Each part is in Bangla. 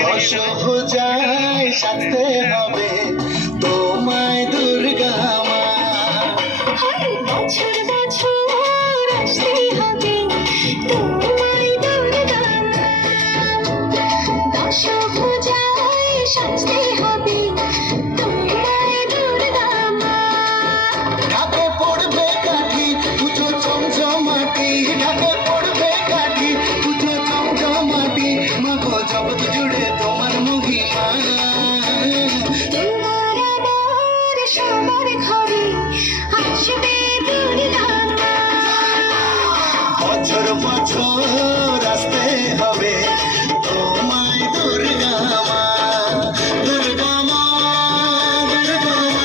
দশভুজায় সাজতে হবে তোমায় দুর্গা মা। বছর বছর সাজতে জগৎ জুড়ে তোমার মহিমা সবার ঘরে আসবে। বছর বছর আসতে হবে। তোমায় দুর্গা মা দুর্গা মা দুর্গা মা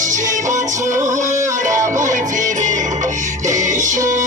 আসছে বছর আবার ফিরে। এসো